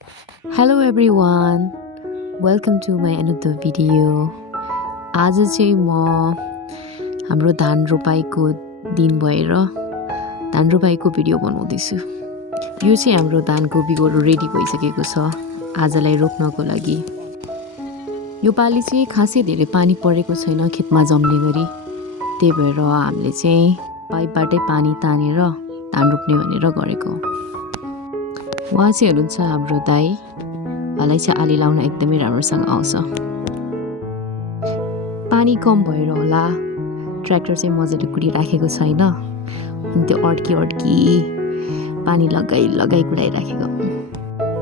Hello everyone, welcome to my another video. आज चाहिँ म हाम्रो धान रोपाइको दिन भएर धान रोपाइको भिडियो बनाउँदैछु। यो चाहिँ हाम्रो धानको बिगोरो रेडी भइसकेको छ आजलाई रोप्नको लागि। यो पालि चाहिँ खासै धेरै पानी परेको छैन खेतमा जम्ने गरी, त्यही भएर हामीले चाहिँ पाइपबाटै पानी तानेर धान रोप्ने भनेर गरेको। उहाँ चाहिँ हुनुहुन्छ हाम्रो दाइ, उहाँलाई चाहिँ आली लाउन एकदमै राम्रोसँग आउँछ। पानी कम भएर होला ट्र्याक्टर चाहिँ मजाले कुदिराखेको छैन, अनि त्यो अड्की पानी लगाई कुदाइराखेको।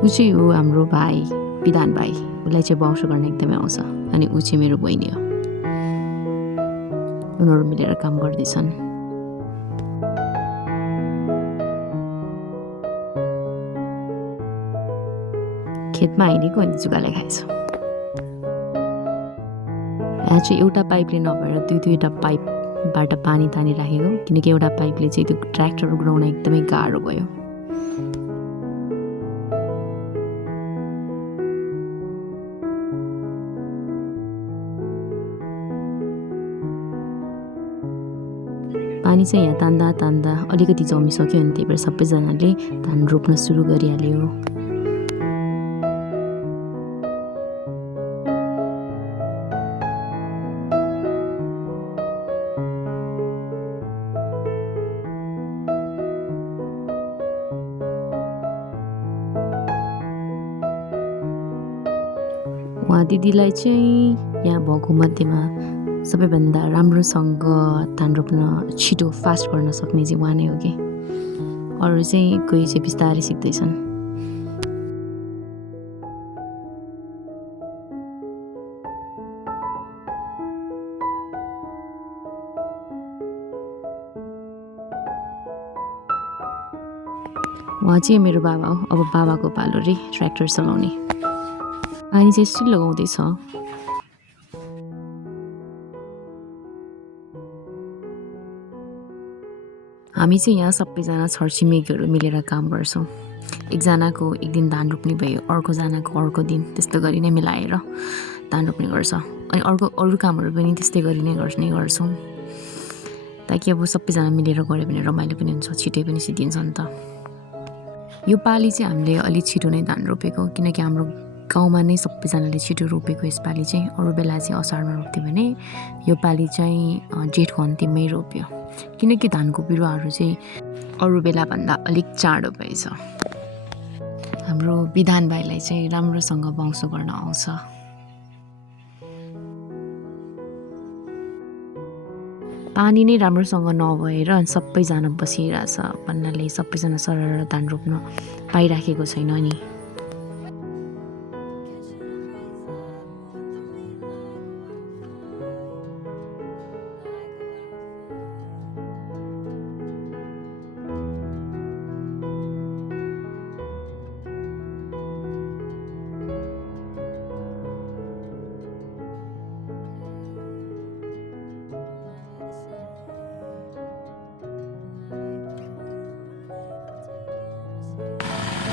ऊ चाहिँ हो हाम्रो भाइ, विधान भाइ। उसलाई चाहिँ बाउँसो गर्न एकदमै आउँछ, अनि ऊ चाहिँ मेरो बहिनी हो। उनीहरू मिलेर काम गर्दैछन्। खेतमा हिँडेको अनि जुगाले खाएछ। यहाँ चाहिँ एउटा पाइपले नभएर दुईवटा पाइपबाट पानी तानिराखेको, किनकि एउटा पाइपले चाहिँ त्यो ट्र्याक्टर उघ्राउन एकदमै गाह्रो भयो। पानी चाहिँ यहाँ तान्दा अलिकति जमिसक्यो, अनि त्यही भएर सबैजनाले धान रोप्न सुरु गरिहाल्यो। उहाँ दिदीलाई चाहिँ यहाँ भएको मध्येमा सबैभन्दा राम्रोसँग धान रोप्न छिटो फास्ट गर्न सक्ने चाहिँ उहाँ नै हो कि। अरू चाहिँ कोही चाहिँ बिस्तारै सिक्दैछन्। उहाँ चाहिँ मेरो बाबा हो। अब बाबाको पालो रे ट्र्याक्टर चलाउने। पानी चाहिँ स्टिल लगाउँदैछ। हामी चाहिँ यहाँ सबैजना छरछिमेकीहरू मिलेर काम गर्छौँ। एकजनाको एक दिन धान रोप्ने भयो, अर्कोजनाको अर्को दिन, त्यस्तो गरी नै मिलाएर धान रोप्ने गर्छ। अनि अरू कामहरू पनि त्यस्तै गरी नै गर्छौँ, ताकि अब सबैजना मिलेर गऱ्यो भने रमाइलो पनि हुन्छ, छिटै पनि सिद्धिन्छ नि त। यो पालि चाहिँ हामीले अलिक छिटो नै धान रोपेको, किनकि हाम्रो गाउँमा नै सबैजनाले छिटो रोपेको। यसपालि चाहिँ अरू बेला चाहिँ असारमा रोप्थ्यो भने यो पालि चाहिँ जेठको अन्तिममै रोप्यो, किनकि धानको बिरुवाहरू चाहिँ अरू बेलाभन्दा अलिक चाँडो भएछ। हाम्रो विधान भाइलाई चाहिँ राम्रोसँग बाउँसो गर्न आउँछ। पानी नै राम्रोसँग नभएर सबैजना बसिरहेछ भन्नाले सबैजना सरर धान रोप्न पाइराखेको छैन नि।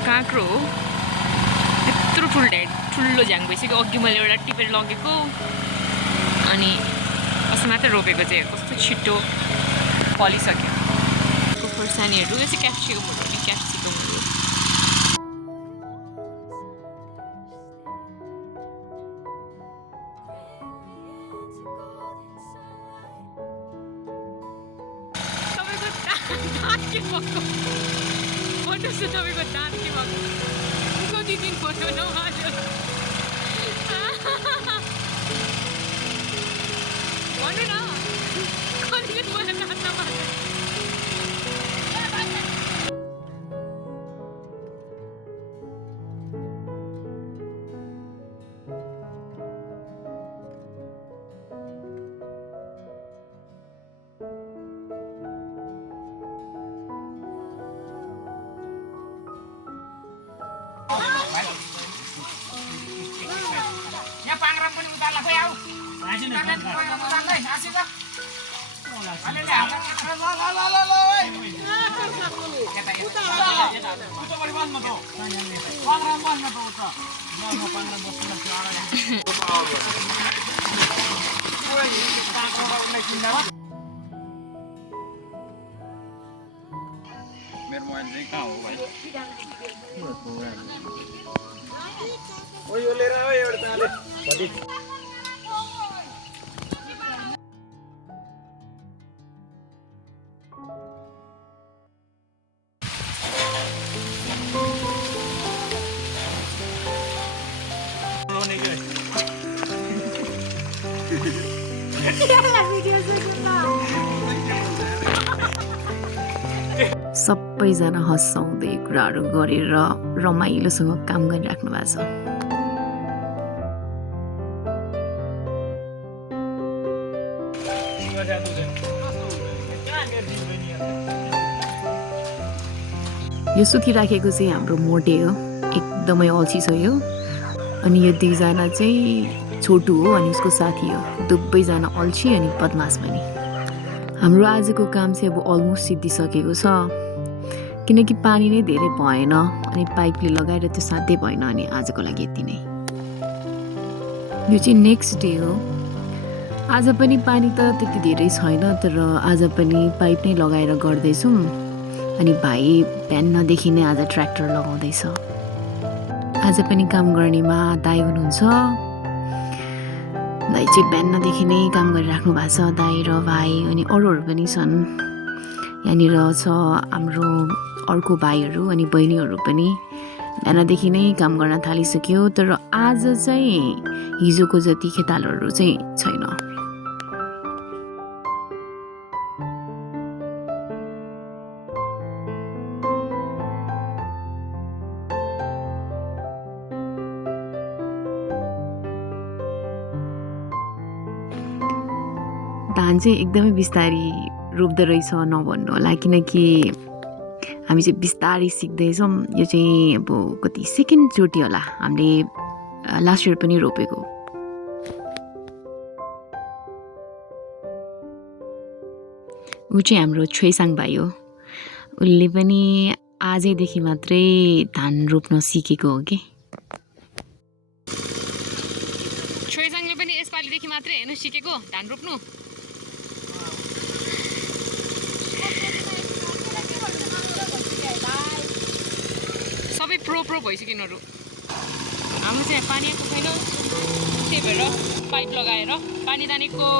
काँक्रो हो, यत्रो ठुलो झ्याङ भइसक्यो। अघि मैले एउटा टिपेर लगेको, अनि अस्ति मात्रै रोपेको चाहिँ कस्तो छिटो फलिसक्यो। खोर्सानीहरू, यो चाहिँ क्याप्सिकमहरू नि, क्याप्सिकमहरू। तपाईँको दाँत के भएको? भन्नुहोस् न, तपाईँको दाँत के भएको? कति दिन भयो नमाज्यो? भन्नु न, कति दिन भयो दाँत नमाज्यो? मेरो मोबाइल चाहिँ कहाँ हो भाइ ओ यो लिएर आऊ एउटा ताले भति सबैजना हँसाउँदै कुराहरू गरेर रमाइलोसँग काम गरिराख्नु भएको छ। यो सुकिराखेको चाहिँ हाम्रो मोटे हो, एकदमै अल्छी छ यो। अनि यो दुईजना चाहिँ छोटु हो अनि उसको साथी हो, दुवैजना अल्छी अनि बदमास पनि। हाम्रो आजको काम चाहिँ अब अलमोस्ट सिद्धिसकेको छ, किनकि पानी नै धेरै भएन अनि पाइपले लगाएर त्यो साध्यै भएन अनि आजको लागि यति नै। यो चाहिँ नेक्स्ट डे हो। आज पनि पानी त त्यति धेरै छैन, तर आज पनि पाइप नै लगाएर गर्दैछौँ। अनि भाइ बिहानदेखि नै आज ट्र्याक्टर लगाउँदैछ। आज पनि काम गर्नेमा दाइ हुनुहुन्छ। दाइ चाहिँ बिहानदेखि नै काम गरिराख्नु भएको छ, दाइ र भाइ अनि अरूहरू पनि छन्। यहाँनिर छ हाम्रो अर्को भाइहरू अनि बहिनीहरू पनि बिहानदेखि नै काम गर्न थालिसक्यो। तर आज चाहिँ हिजोको जति खेतालहरू चाहिँ छैन। धान चाहिँ एकदमै बिस्तारी रोप्दो रहेछ नभन्नु होला, किनकि हामी चाहिँ बिस्तारै सिक्दैछौँ। यो चाहिँ अब कति सेकेन्डचोटि होला हामीले लास्ट इयर पनि रोपेको। ऊ चाहिँ हाम्रो छोइसाङ भाइ हो। उसले पनि आजैदेखि मात्रै धान रोप्न सिकेको हो कि। छोइसाङले पनि यसपालिदेखि मात्रै हेर्नु सिकेको धान रोप्नु। सबै प्रो भइसक्यो यिनीहरू। हाम्रो चाहिँ पानी आएको छैन, त्यही भएर पाइप लगाएर पानी तानेको।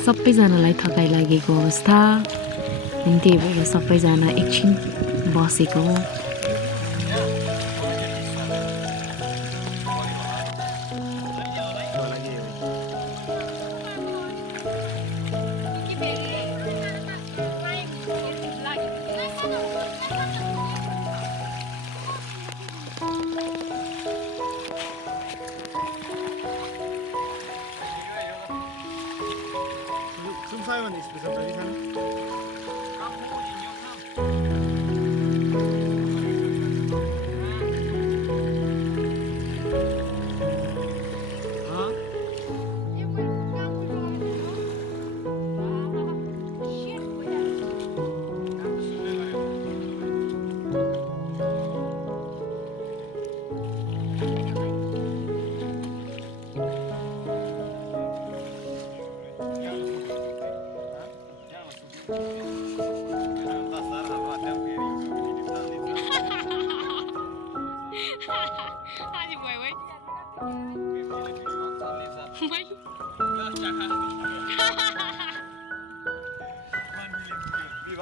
सबैजनालाई थकाइ लागेको अवस्था, अनि त्यही भएर सबैजना एकछिन बसेको।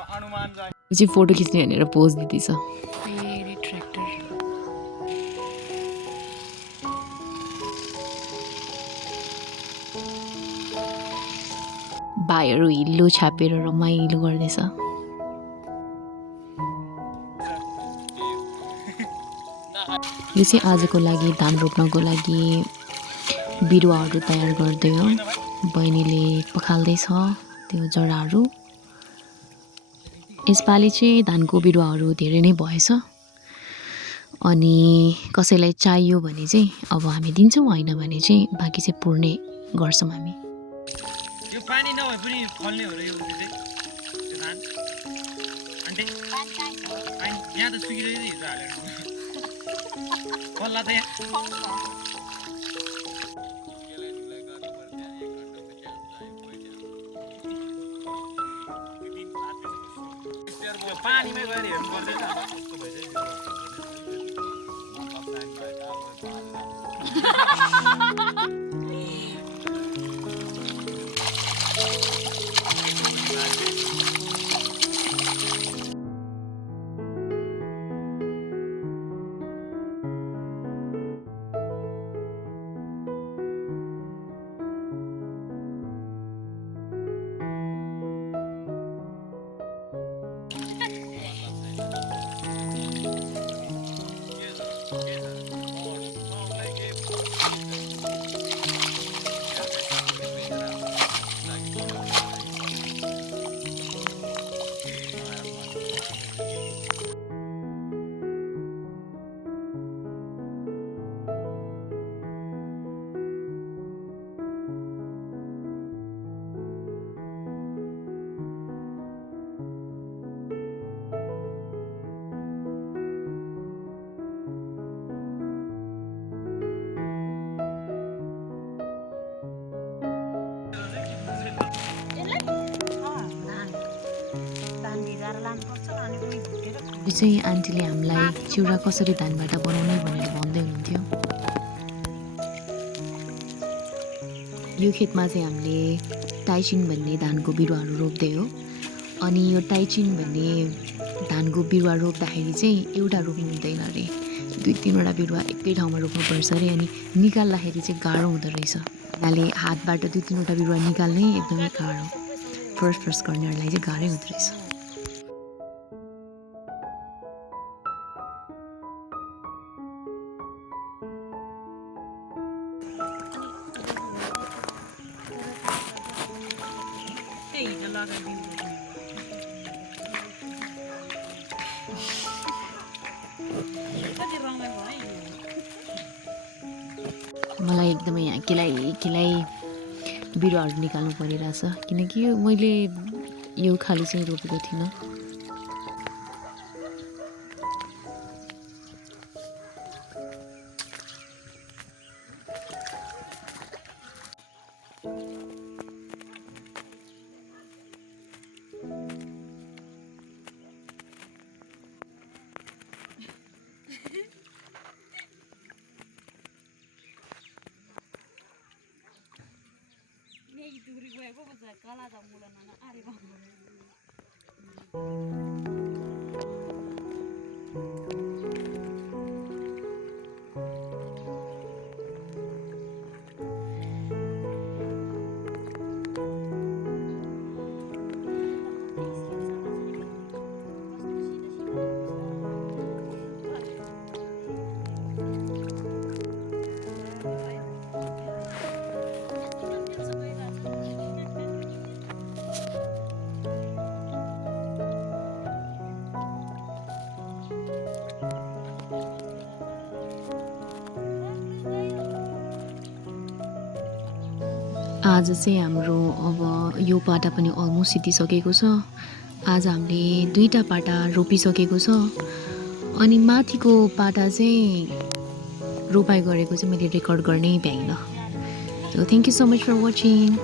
अनुमान जाने यो चाहिँ फोटो खिच्ने भनेर पोज दिँदैछ फेरि ट्र्याक्टर भाइहरू हिल्लो छापेर रमाइलो गर्दैछ यो चाहिँ आजको लागि धान रोप्नको लागि बिरुवाहरू तयार गर्दै हो बहिनीले पखाल्दैछ त्यो जराहरू यसपालि चाहिँ धानको बिरुवाहरू धेरै नै भएछ अनि कसैलाई चाहियो भने चाहिँ अब हामी दिन्छौँ हैन भने चाहिँ बाँकी चाहिँ पुर्ने गर्छौँ हामी यो पानी नभए पनि फल्ने हो र यो चाहिँ यो धान आन्टी पानी यहाँ त सुकिरहेको हिजो हालेर फल्ला त यहाँ पानीमै गएर हेर्नु पर्दैन कस्तो भइसक्यो यो चाहिँ आन्टीले हामीलाई चिउरा कसरी धानबाट बनाउने भनेर भन्दै हुनुहुन्थ्यो यो खेतमा चाहिँ हामीले टाइचिन भन्ने धानको बिरुवाहरू रोप्दै हो अनि यो टाइचिन भन्ने धानको बिरुवा रोप्दाखेरि चाहिँ एउटा रोप्नु हुँदैन अरे 2-3वटा बिरुवा एकै ठाउँमा रोप्नुपर्छ अरे अनि निकाल्दाखेरि चाहिँ गाह्रो हुँदो रहेछ उनीहरूले हातबाट 2-3वटा बिरुवा निकाल्नै एकदमै गाह्रो फर्स्ट गर्नेहरूलाई चाहिँ गाह्रै हुँदो रहेछ मलाई एकदमै यहाँ किलाइ बिरुवाहरू निकाल्नु परिरहेछ किनकि मैले यो खाली चाहिँ रोपेको थिइनँ आज चाहिँ हाम्रो अब यो पाटा पनि अलमोस्ट सिद्धिसकेको छ आज हामीले 2टा पाटा रोपिसकेको छ अनि माथिको पाटा चाहिँ रोपाइ गरेको चाहिँ मैले रेकर्ड गर्नै भ्याइनँ so thank you so much for watching